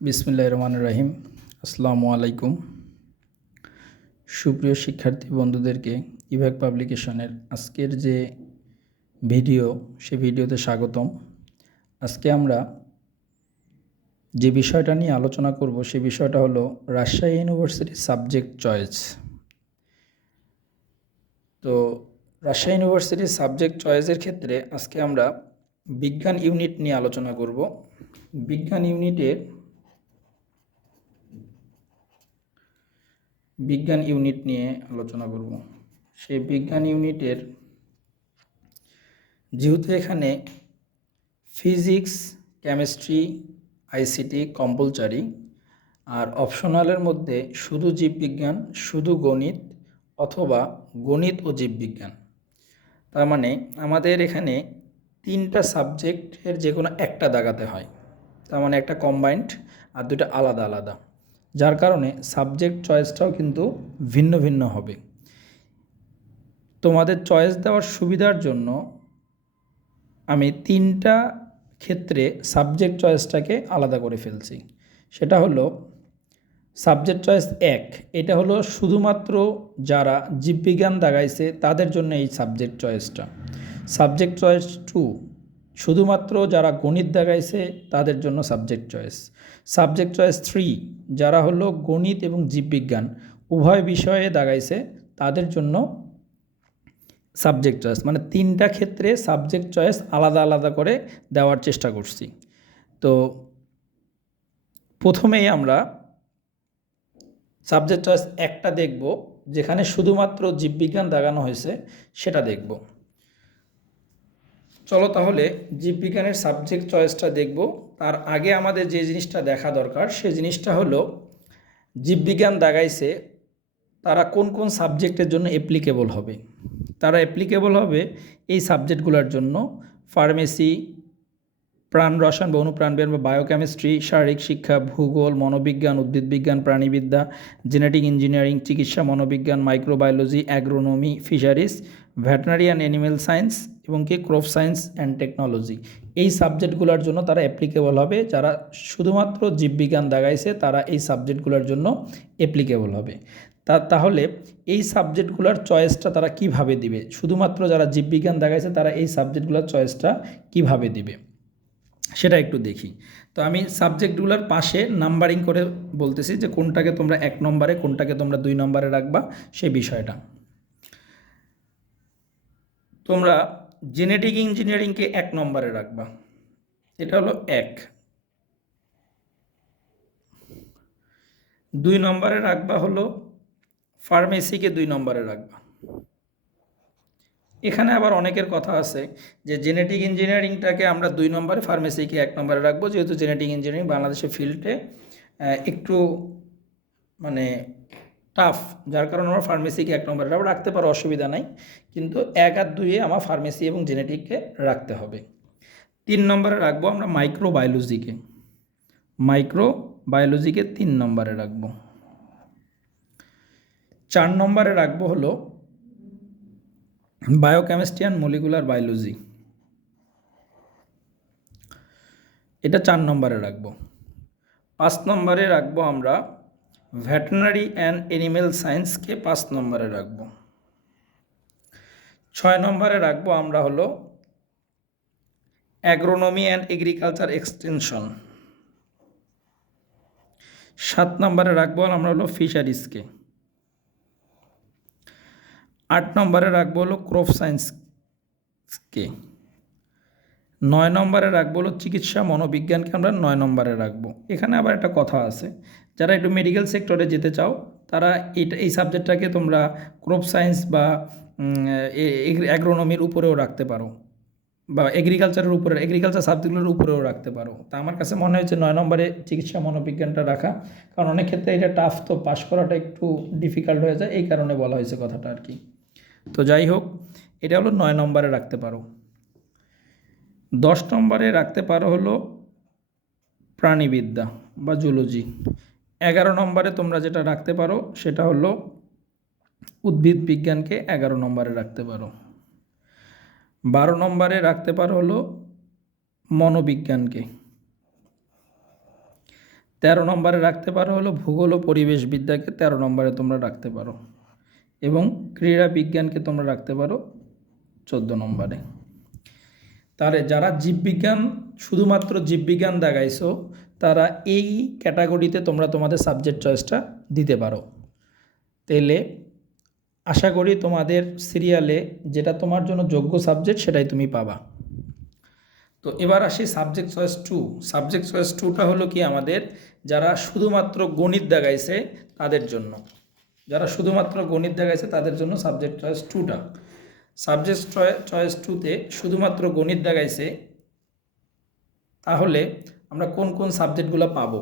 বিসমিল্লাহ রহমান রাহিম। আসসালামু আলাইকুম। সুপ্রিয় শিক্ষার্থী বন্ধুদেরকে ইভাক পাবলিকেশনের আজকের যে ভিডিও, সে ভিডিওতে স্বাগতম। আজকে আমরা যে বিষয়টা নিয়ে আলোচনা করব, সে বিষয়টা হলো রাজশাহী ইউনিভার্সিটির সাবজেক্ট চয়েস। তো রাজশাহী ইউনিভার্সিটির সাবজেক্ট চয়েসের ক্ষেত্রে আজকে আমরা বিজ্ঞান ইউনিট নিয়ে আলোচনা করব। বিজ্ঞান ইউনিটের বিজ্ঞান ইউনিট নিয়ে আলোচনা করব। সেই বিজ্ঞান ইউনিটের যেহেতু এখানে ফিজিক্স, কেমিস্ট্রি, আইসিটি কম্পালসারি আর অপশনালের মধ্যে শুধু জীববিজ্ঞান, শুধু গণিত অথবা গণিত ও জীববিজ্ঞান। তার মানে আমাদের এখানে তিনটা সাবজেক্টের যে কোনো একটা দাগাতে হয়। তার মানে একটা কম্বাইন্ড আর দুটো আলাদা আলাদা। যার কারণে সাবজেক্ট চয়েসটাও কিন্তু ভিন্ন ভিন্ন হবে। তোমাদের চয়েস দেওয়ার সুবিধার জন্য আমি তিনটা ক্ষেত্রে সাবজেক্ট চয়েসটাকে আলাদা করে ফেলছি। সেটা হলো সাবজেক্ট চয়েস এক, এটা হলো শুধুমাত্র যারা জীববিজ্ঞান দাগাইছে তাদের জন্য এই সাবজেক্ট চয়েসটা সাবজেক্ট চয়েস টু শুধুমাত্র যারা গণিত দেখাইছে, তাদের জন্য subject choice subject choice three যারা হলো গণিত এবং জীববিজ্ঞান, উভয় বিষয়ে দাগাইছে তাদের জন্য সাবজেক্ট চয়েস মানে তিনটা ক্ষেত্রে সাবজেক্ট চয়েস আলাদা আলাদা করে দেওয়ার চেষ্টা করছি। তো প্রথমেই আমরা সাবজেক্ট চয়েস একটা দেখব, যেখানে শুধুমাত্র জীববিজ্ঞান দাগানো হয়েছে, সেটা দেখব। চলো তাহলে জীববিজ্ঞানের সাবজেক্ট চয়েসটা দেখব। তার আগে আমাদের যে জিনিসটা দেখা দরকার, সে জিনিসটা হলো জীববিজ্ঞান দাগাইছে তারা কোন কোন সাবজেক্টের জন্য অ্যাপ্লিকেবল হবে। তারা অ্যাপ্লিকেবল হবে এই সাবজেক্টগুলোর জন্য। ফার্মেসি প্রাণ রসায়ন বা অনুপ্রাণবিজ্ঞান বা বায়োকেমিস্ট্রি শারীরিক শিক্ষা, ভূগোল, মনোবিজ্ঞান উদ্ভিদবিজ্ঞান প্রাণীবিদ্যা জেনেটিক ইঞ্জিনিয়ারিং চিকিৎসা, মনোবিজ্ঞান microbiology agronomy fisheries veterinary and animal science এবং কি ক্রপ সায়েন্স অ্যান্ড টেকনোলজি এই সাবজেক্টগুলোর জন্য তারা অ্যাপ্লিকেবল হবে। যারা শুধুমাত্র জীববিজ্ঞান দাগাইছে তারা এই সাবজেক্টগুলোর জন্য অ্যাপ্লিকেবল হবে। তা, তাহলে এই সাবজেক্টগুলোর চয়েসটা তারা কীভাবে দিবে? শুধুমাত্র যারা জীববিজ্ঞান দেখাইছে, তারা এই সাবজেক্টগুলোর চয়েসটা কীভাবে দিবে? সেটা একটু দেখি। তো আমি সাবজেক্টগুলোর পাশে নাম্বারিং করে বলতেছি যে কোনটাকে তোমরা এক নম্বরে, কোনটাকে তোমরা দুই নম্বরে রাখবা সেই বিষয়টা। তোমরা জেনেটিক ইঞ্জিনিয়ারিংকে এক নম্বরে রাখবা। এটা হলো এক। দুই নম্বরে রাখবা হলো ফার্মেসিকে দুই নম্বরে রাখবা। এখানে আবার অনেকের কথা আছে যে জেনেটিক ইঞ্জিনিয়ারিংটাকে আমরা দুই নম্বরে ফার্মেসিকে এক নম্বরে রাখব, যেহেতু জেনেটিক ইঞ্জিনিয়ারিং বাংলাদেশের ফিল্ডে একটু মানে টাফ যার কারণে আমরা ফার্মেসিকে এক নম্বরে রাখতে পারো অসুবিধা নাই, কিন্তু এক আর দুইয়ে আমার ফার্মেসি এবং জেনেটিককে রাখতে হবে। তিন নম্বরে রাখব আমরা মাইক্রো বায়োলজিকে মাইক্রো বায়োলজিকে তিন নম্বরে রাখব। চার নম্বরে রাখব হলো বায়োকেমিস্ট্রি অ্যান্ড মলিকুলার বায়োলজি এটা চার নম্বরে রাখব। পাঁচ নম্বরে রাখব আমরা ভেটেনারি অ্যান্ড এনিম্যাল সায়েন্সকে পাঁচ নম্বরে রাখব। ছয় নম্বরে রাখব আমরা হলো অ্যাগ্রোনমি অ্যান্ড এগ্রিকালচার এক্সটেনশন। সাত নম্বরে রাখব আমরা হলো ফিশারিজকে। আট নম্বরে রাখব হলো ক্রপ সায়েন্সকে। নয় নম্বরে রাখব হলো চিকিৎসা মনোবিজ্ঞানকে আমরা নয় নম্বরে রাখব। এখানে আবার একটা কথা আছে, যারা একটু মেডিকেল সেক্টরে যেতে চাও, তারা এইটা এই সাবজেক্টটাকে তোমরা ক্রপ সায়েন্স বা অ্যাগ্রোনমির উপরেও রাখতে পারো বা এগ্রিকালচারের উপরে এগ্রিকালচার সাবজেক্টগুলোর উপরেও রাখতে পারো। তা আমার কাছে মনে হয়েছে নয় নম্বরে চিকিৎসা মনোবিজ্ঞানটা রাখা, কারণ অনেক ক্ষেত্রে এটা টাফ তো পাশ করাটা একটু ডিফিকাল্ট হয়ে যায়, এই কারণে বলা হয়েছে কথাটা আর কি। তো যাই হোক, এটা হলো নয় নম্বরে রাখতে পারো। দশ নম্বরে রাখতে পারো হলো প্রাণীবিদ্যা বা জুলজি এগারো নম্বরে তোমরা যেটা রাখতে পারো, সেটা হলো উদ্ভিদ বিজ্ঞানকে এগারো নম্বরে রাখতে পারো। বারো নম্বরে রাখতে পারো হলো মনোবিজ্ঞানকে। তেরো নম্বরে রাখতে পারো হলো ভূগোল ও পরিবেশ বিদ্যাকে তেরো নম্বরে তোমরা রাখতে পারো। এবং ক্রীড়া বিজ্ঞানকে তোমরা রাখতে পারো চোদ্দ নম্বরে। তাহলে যারা জীববিজ্ঞান, শুধুমাত্র জীববিজ্ঞান দেখাইছো, তারা এই ক্যাটাগরিতে তোমরা তোমাদের সাবজেক্ট চয়েসটা দিতে পারো। তাহলে আশা করি তোমাদের সিরিয়ালে যেটা তোমার জন্য যোগ্য সাবজেক্ট সেটাই তুমি পাবা। তো এবার আসি subject choice two. Subject choice টুটা হলো কি আমাদের যারা শুধুমাত্র গণিত দেখাইছে তাদের জন্য। যারা শুধুমাত্র গণিত দেখাইছে তাদের জন্য সাবজেক্ট চয়েস টুটা। সাবজেক্ট চয়েস টুতে শুধুমাত্র গণিত দেখাইছে, তাহলে আমরা কোন কোন সাবজেক্টগুলো পাব?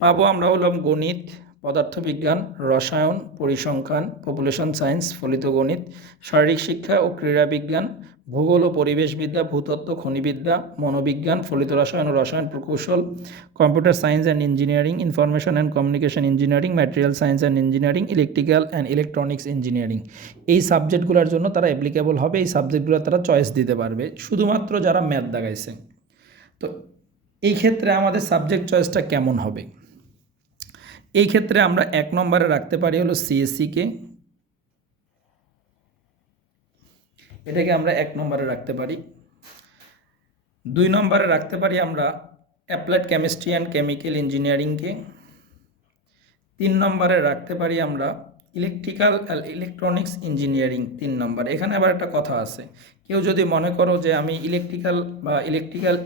পাবো আমরা হলাম গণিত, পদার্থবিজ্ঞান, রসায়ন, পরিসংখ্যান পপুলেশন সায়েন্স ফলিত গণিত, শারীরিক শিক্ষা ও ক্রীড়া বিজ্ঞান ভূগোল ও পরিবেশবিদ্যা, ভূতত্ত্ব, খনিবিদ্যা, মনোবিজ্ঞান, ফলিত রসায়ন ও রসায়ন প্রকৌশল, computer science and engineering, information and communication engineering, material science and engineering, electrical and electronics engineering. এই সাবজেক্টগুলোর জন্য তারা অ্যাপ্লিকেবল হবে, এই সাবজেক্টগুলো তারা চয়েস দিতে পারবে, শুধুমাত্র যারা ম্যাথ দেখাইছে। তো এই ক্ষেত্রে আমাদের সাবজেক্ট চয়েসটা কেমন হবে? এই ক্ষেত্রে আমরা এক নম্বরে রাখতে পারি হলো সিএসসিকে এটাকে আমরা এক নম্বরে রাখতে পারি। দুই নম্বরে রাখতে পারি আমরা অ্যাপ্লাইড কেমিস্ট্রি অ্যান্ড কেমিক্যাল ইঞ্জিনিয়ারিংকে। তিন নম্বরে রাখতে পারি আমরা ইলেকট্রিক্যাল অ্যান্ড ইলেকট্রনিক্স ইঞ্জিনিয়ারিং তিন নম্বর। এখানে আবার একটা কথা আছে। কেউ যদি মনে করো যে আমি ইলেকট্রিক্যাল বা ইলেকট্রিক্যাল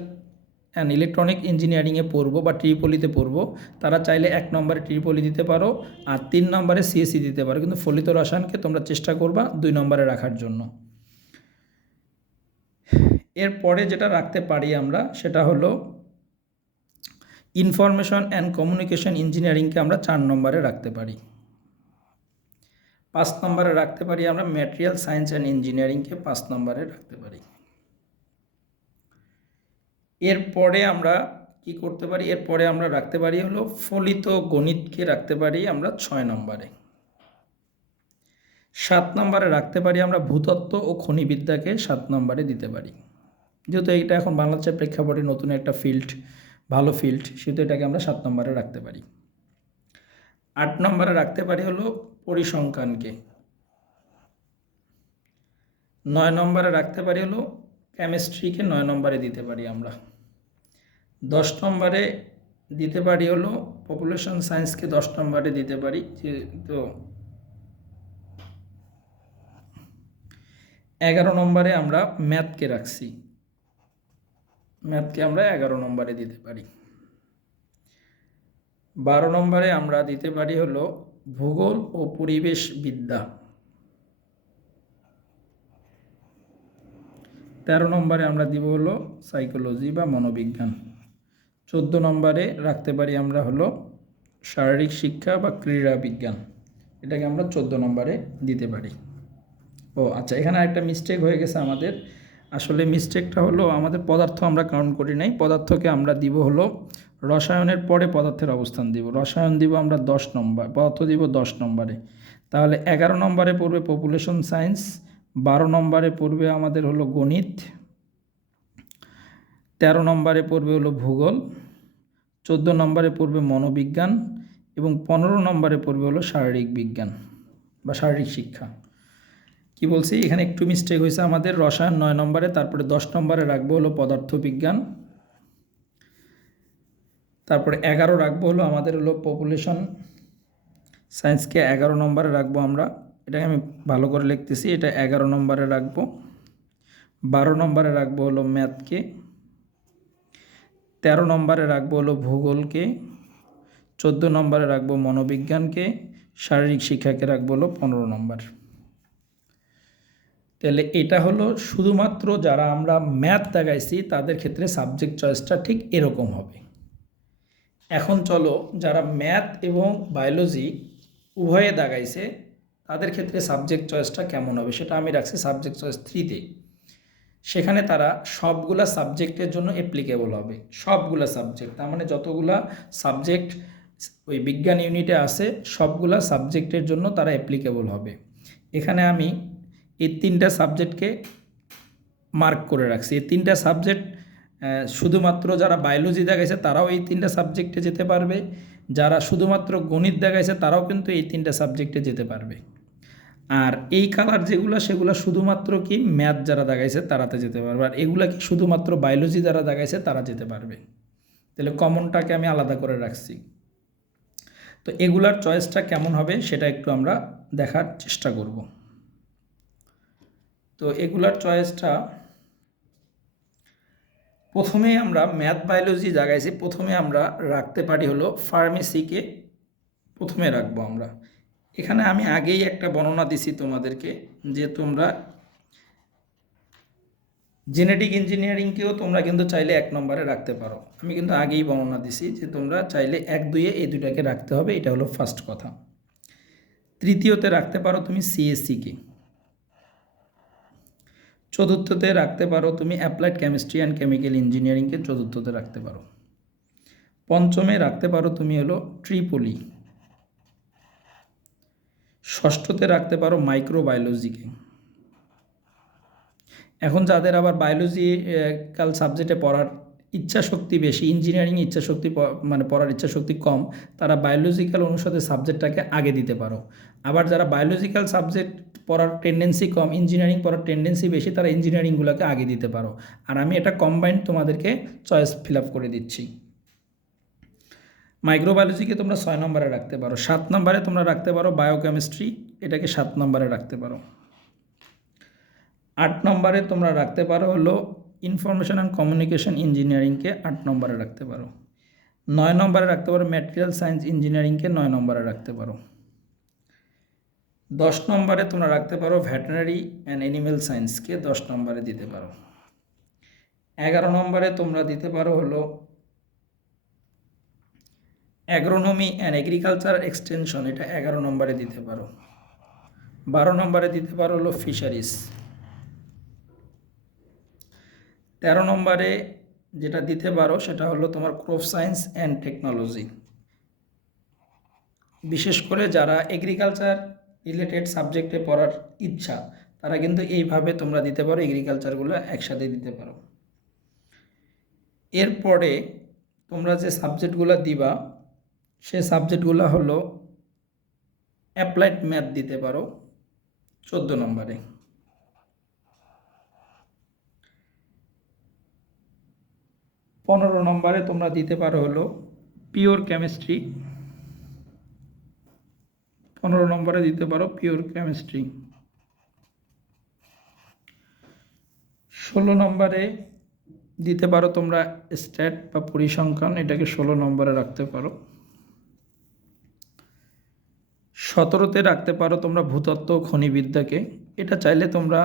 অ্যান্ড ইলেকট্রনিক ইঞ্জিনিয়ারিংয়ে পড়ব বা ট্রিপলিতে পড়ব, তারা চাইলে এক নম্বরে ট্রিপলি দিতে পারো আর তিন নম্বরে সিএসি দিতে পারো। কিন্তু ফলিত রসায়নকে তোমরা চেষ্টা করবা দুই নম্বরে রাখার জন্য। এরপরে যেটা রাখতে পারি আমরা, সেটা হলো ইনফরমেশন অ্যান্ড কমিউনিকেশন ইঞ্জিনিয়ারিংকে আমরা চার নম্বরে রাখতে পারি। পাঁচ নম্বরে রাখতে পারি আমরা ম্যাটেরিয়াল সায়েন্স অ্যান্ড ইঞ্জিনিয়ারিংকে পাঁচ নম্বরে রাখতে পারি। এরপরে আমরা কি করতে পারি? এরপরে আমরা রাখতে পারি হলো ফলিত গণিতকে রাখতে পারি আমরা ছয় নম্বরে। সাত নম্বরে রাখতে পারি আমরা ভূতত্ত্ব ও খনিবিদ্যাকে সাত নম্বরে দিতে পারি। যেহেতু এইটা এখন বাংলাদেশের প্রেক্ষাপটে নতুন একটা ফিল্ড ভালো ফিল্ড সেহেতু এটাকে আমরা সাত নম্বরে রাখতে পারি। আট নম্বরে রাখতে পারি হলো পরিসংখ্যানকে। নয় নম্বরে রাখতে পারি হলো কেমিস্ট্রিকে নয় নম্বরে দিতে পারি আমরা। দশ নম্বরে দিতে পারি হলো পপুলেশন সায়েন্সকে দশ নম্বরে দিতে পারি তো এগারো নম্বরে আমরা ম্যাথকে রাখছি। ম্যাথকে আমরা এগারো নম্বরে দিতে পারি। বারো নম্বরে আমরা দিতে পারি হলো ভূগোল ও পরিবেশ বিদ্যা। তেরো নম্বরে আমরা দিব হলো সাইকোলজি বা মনোবিজ্ঞান। চোদ্দ নম্বরে রাখতে পারি আমরা হলো শারীরিক শিক্ষা বা ক্রীড়া বিজ্ঞান। এটাকে আমরা চোদ্দ নম্বরে দিতে পারি। ও আচ্ছা এখানে একটা মিস্টেক হয়ে গেছে আমাদের। আসলে মিস্টেকটা হলো আমাদের পদার্থ আমরা কাউন্ট করি নাই। পদার্থকে আমরা দিব হলো রসায়নের পরে পদার্থের অবস্থান দিব। রসায়ন দিব আমরা দশ নম্বর, পদার্থ দিব দশ নম্বরে। তাহলে এগারো নম্বরে পড়বে পপুলেশন সায়েন্স বারো নম্বরে পড়বে আমাদের হলো গণিত, তেরো নম্বরে পড়বে হলো ভূগোল, চোদ্দ নম্বরে পড়বে মনোবিজ্ঞান এবং পনেরো নম্বরে পড়বে হলো শারীরিক বিজ্ঞান বা শারীরিক শিক্ষা। কি বলছি? এখানে একটু মিস্টেক হয়েছে আমাদের। রসায়ন নয় নম্বরে, তারপরে দশ নম্বরে রাখব হলো পদার্থবিজ্ঞান। তারপরে এগারো রাখব হলো আমাদের হলো পপুলেশন সায়েন্সকে এগারো নম্বরে রাখব আমরা। এটাকে আমি ভালো করে লিখতেছি, এটা এগারো নম্বরে রাখব। বারো নম্বরে রাখব হলো ম্যাথকে তেরো নম্বরে রাখব হলো ভূগোলকে চোদ্দ নম্বরে রাখব মনোবিজ্ঞানকে শারীরিক শিক্ষাকে রাখব হলো পনেরো নম্বর। তাহলে এটা হলো শুধুমাত্র যারা আমরা ম্যাথ দেখাইছি, তাদের ক্ষেত্রে সাবজেক্ট চয়েসটা ঠিক এরকম হবে। এখন চলো যারা ম্যাথ এবং বায়োলজি উভয়ে দাগাইছে তাদের ক্ষেত্রে সাবজেক্ট চয়েসটা কেমন হবে? সেটা আমি রাখছি সাবজেক্ট চয়েস থ্রিতে সেখানে তারা সবগুলা সাবজেক্টের জন্য অ্যাপ্লিকেবল হবে। সবগুলা সাবজেক্ট তার মানে যতগুলা সাবজেক্ট ওই বিজ্ঞান ইউনিটে আছে, সবগুলা সাবজেক্টের জন্য তারা অ্যাপ্লিকেবল হবে। এখানে আমি এই তিনটা সাবজেক্টকে মার্ক করে রাখছি। এই তিনটা সাবজেক্ট শুধুমাত্র যারা বায়োলজি দেখাইছে তারাও এই তিনটা সাবজেক্টে যেতে পারবে। যারা শুধুমাত্র গণিত দেখাইছে তারাও কিন্তু এই তিনটা সাবজেক্টে যেতে পারবে। আর এই কালার যেগুলো, সেগুলো শুধুমাত্র কি ম্যাথ যারা দেখাইছে তারাতে যেতে পারবে। আর এগুলো কি শুধুমাত্র বায়োলজি যারা দেখাইছে তারা যেতে পারবে। তাহলে কমনটাকে আমি আলাদা করে রাখছি। তো এগুলার চয়েসটা কেমন হবে সেটা একটু আমরা দেখার চেষ্টা করব। তো এগুলার চয়েসটা প্রথমে আমরা ম্যাথ বায়োলজি জাগাইছি, প্রথমে আমরা রাখতে পারি হলো ফার্মেসিকে প্রথমে রাখব আমরা। এখানে আমি আগেই একটা বর্ণনা দিছি তোমাদেরকে যে তোমরা জেনেটিক ইঞ্জিনিয়ারিংকেও তোমরা কিন্তু চাইলে এক নম্বরে রাখতে পারো। আমি কিন্তু আগেই বর্ণনা দিছি যে তোমরা চাইলে এক, দুইয়ে এই দুইটাকে রাখতে হবে, এটা হলো ফার্স্ট কথা। তৃতীয়তে রাখতে পারো তুমি সিএসসিকে চতুর্থতে রাখতে পারো তুমি অ্যাপ্লাইড কেমিস্ট্রি অ্যান্ড কেমিক্যাল ইঞ্জিনিয়ারিংকে চতুর্থতে রাখতে পারো। পঞ্চমে রাখতে পারো তুমি হলো ট্রিপলি ষষ্ঠতে রাখতে পারো মাইক্রোবায়োলজিকে এখন যাদের আবার বায়োলজি কাল সাবজেক্টে পড়ার ইচ্ছা শক্তি বেশি ইঞ্জিনিয়ারিং ইচ্ছা শক্তি প- মানে পড়ার ইচ্ছা শক্তি কম, তারা বায়োলজিক্যাল অনুষদের সাবজেক্টটাকে আগে দিতে পারো। আবার যারা বায়োলজিক্যাল সাবজেক্ট পড়ার টেন্ডেন্সি কম ইঞ্জিনিয়ারিং পড়ার টেন্ডেন্সি বেশি, তারা ইঞ্জিনিয়ারিংগুলোকে আগে দিতে পারো। আর আমি এটা কম্বাইন্ড তোমাদেরকে চয়েস ফিল আপ করে দিচ্ছি। মাইক্রোবায়োলজিকে তোমরা ছয় নম্বরে রাখতে পারো। সাত নম্বরে তোমরা রাখতে পারো বায়োকেমিস্ট্রি এটাকে সাত নম্বরে রাখতে পারো। আট নম্বরে তোমরা রাখতে পারো হলো ইনফরমেশন অ্যান্ড কমিউনিকেশন ইঞ্জিনিয়ারিংকে আট নম্বরে রাখতে পারো। নয় নম্বরে রাখতে পারো, ম্যাটেরিয়াল সায়েন্স ইঞ্জিনিয়ারিংকে নয় নম্বরে রাখতে পারো। দশ নম্বরে তোমরা রাখতে পারো ভেটেনারি অ্যান্ড অ্যানিমেল সায়েন্সকে দশ নম্বরে দিতে পারো। এগারো নম্বরে তোমরা দিতে পারো হলো অ্যাগ্রোনমি অ্যান্ড এগ্রিকালচার এক্সটেনশন, এটা এগারো নম্বরে দিতে পারো। বারো নম্বরে দিতে পারো হলো ফিশারিজ। তেরো নম্বরে যেটা দিতে পারো সেটা হলো তোমার ক্রপ সায়েন্স অ্যান্ড টেকনোলজি বিশেষ করে যারা এগ্রিকালচার রিলেটেড সাবজেক্টে পড়ার ইচ্ছা, তারা কিন্তু এইভাবে তোমরা দিতে পারো এগ্রিকালচারগুলো একসাথে দিতে পারো। এরপরে তোমরা যে সাবজেক্টগুলো দিবা, সে সাবজেক্টগুলো হলো অ্যাপ্লাইড ম্যাথ দিতে পারো, চোদ্দ নম্বরে। পনেরো নম্বরে তোমরা দিতে পারো হলো পিওর কেমিস্ট্রি পনেরো নম্বরে দিতে পারো পিওর কেমিস্ট্রি ষোলো নম্বরে দিতে পারো তোমরা স্ট্যাট বা পরিসংখ্যান, এটাকে ষোলো নম্বরে রাখতে পারো। সতেরোতে রাখতে পারো তোমরা ভূতত্ত্ব খনিবিদ্যাকে। এটা চাইলে তোমরা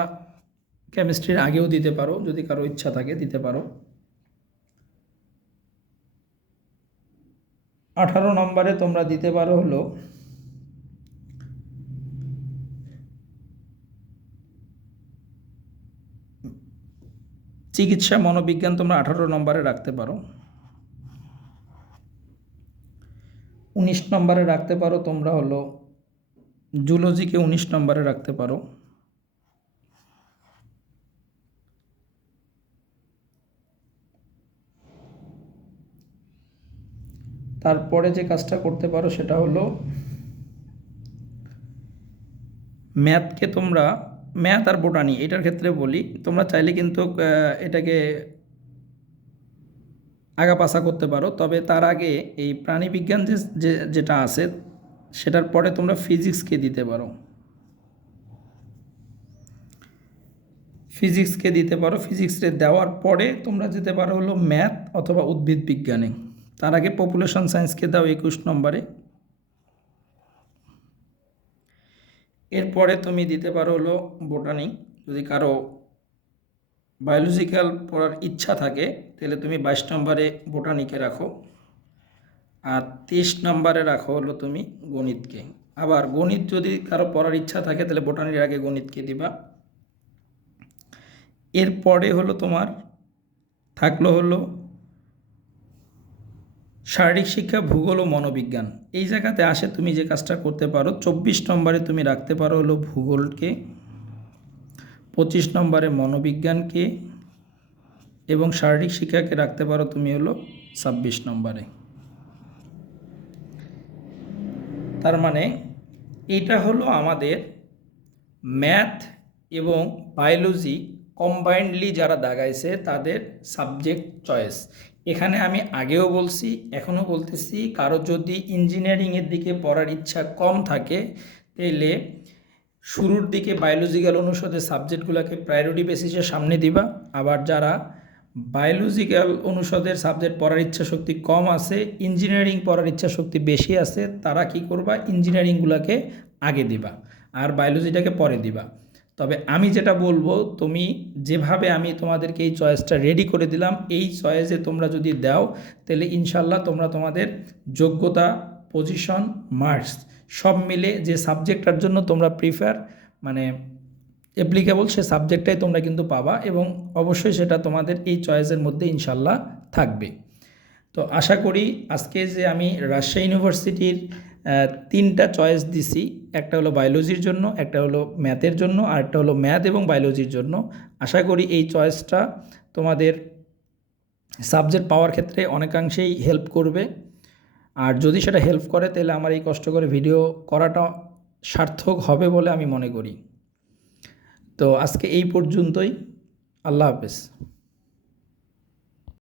কেমিস্ট্রির আগেও দিতে পারো, যদি কারও ইচ্ছা থাকে দিতে পারো। আঠারো নম্বরে তোমরা দিতে পারো হলো চিকিৎসা মনোবিজ্ঞান তোমরা আঠারো নম্বরে রাখতে পারো। উনিশ নম্বরে রাখতে পারো তোমরা হলো জুলজিকে উনিশ নম্বরে রাখতে পারো। তারপরে যে কাজটা করতে পারো সেটা হলো ম্যাথকে তোমরা, ম্যাথ আর বোটানি এটার ক্ষেত্রে বলি, তোমরা চাইলে কিন্তু এটাকে আগা পাশা করতে পারো। তবে তার আগে এই প্রাণীবিজ্ঞান যে- যেটা আছে, সেটার পরে তোমরা ফিজিক্সকে দিতে পারো। ফিজিক্সকে দিতে পারো। ফিজিক্সে দেওয়ার পরে তোমরা যেতে পারো হলো ম্যাথ অথবা উদ্ভিদ বিজ্ঞানে। তার আগে পপুলেশন সায়েন্সকে দাও একুশ নম্বরে। এরপরে তুমি দিতে পারো হলো বোটানি যদি কারও বায়োলজিক্যাল পড়ার ইচ্ছা থাকে, তাহলে তুমি বাইশ নম্বরে বোটানিকে রাখো। আর তেইশ নম্বরে রাখো হলো তুমি গণিতকে। আবার গণিত যদি কারও পড়ার ইচ্ছা থাকে, তাহলে বোটানির আগে গণিতকে দিবা। এরপরে হলো তোমার থাকল হলো শারীরিক শিক্ষা, ভূগোল ও মনোবিজ্ঞান। এই জায়গাতে আসে তুমি যে কাজটা করতে পারো, চব্বিশ নম্বরে তুমি রাখতে পারো হলো ভূগোলকে, পঁচিশ নম্বরে মনোবিজ্ঞানকে এবং শারীরিক শিক্ষাকে রাখতে পারো তুমি হলো ছাব্বিশ নম্বরে। তার মানে এটা হলো আমাদের ম্যাথ এবং বায়োলজি কম্বাইন্ডলি যারা দাগাইছে তাদের সাবজেক্ট চয়েস। এখানে আমি আগেও বলছি, এখনও বলতেছি, কারও যদি ইঞ্জিনিয়ারিংয়ের দিকে পড়ার ইচ্ছা কম থাকে তাহলে শুরুর দিকে বায়োলজিক্যাল অনুষদের সাবজেক্টগুলোকে প্রায়োরিটি বেসিসে সামনে দিবা। আবার যারা বায়োলজিক্যাল অনুষদের সাবজেক্ট পড়ার ইচ্ছা শক্তি কম আছে ইঞ্জিনিয়ারিং পড়ার ইচ্ছা শক্তি বেশি আছে, তারা কি করবা? ইঞ্জিনিয়ারিংগুলোকে আগে দিবা। আর বায়োলজিটাকে পরে দিবা। তবে আমি যেটা বলব, তুমি যেভাবে আমি তোমাদেরকে এই চয়েসটা রেডি করে দিলাম, এই চয়েসে তোমরা যদি দাও, তাহলে ইনশাল্লাহ তোমরা তোমাদের যোগ্যতা পজিশন মার্কস সব মিলে যে সাবজেক্টটার জন্য তোমরা প্রিফার মানে অ্যাপ্লিকেবল সে সাবজেক্টটাই তোমরা কিন্তু পাবা এবং অবশ্যই সেটা তোমাদের এই চয়েসের মধ্যে ইনশাল্লাহ থাকবে। তো আশা করি আজকে যে আমি রাজশাহী ইউনিভার্সিটির তিনটা চয়েস দিছি একটা হলো বায়োলজির জন্য, একটা হলো ম্যাথের জন্য, আর একটা হলো ম্যাথ এবং বায়োলজির জন্য। আশা করি এই চয়েসটা তোমাদের সাবজেক্ট পাওয়ার ক্ষেত্রে অনেকাংশেই হেল্প করবে। আর যদি সেটা হেল্প করে, তাহলে আমার এই কষ্ট করে ভিডিও করাটা সার্থক হবে বলে আমি মনে করি। তো আজকে এই পর্যন্তই। আল্লাহ হাফেজ।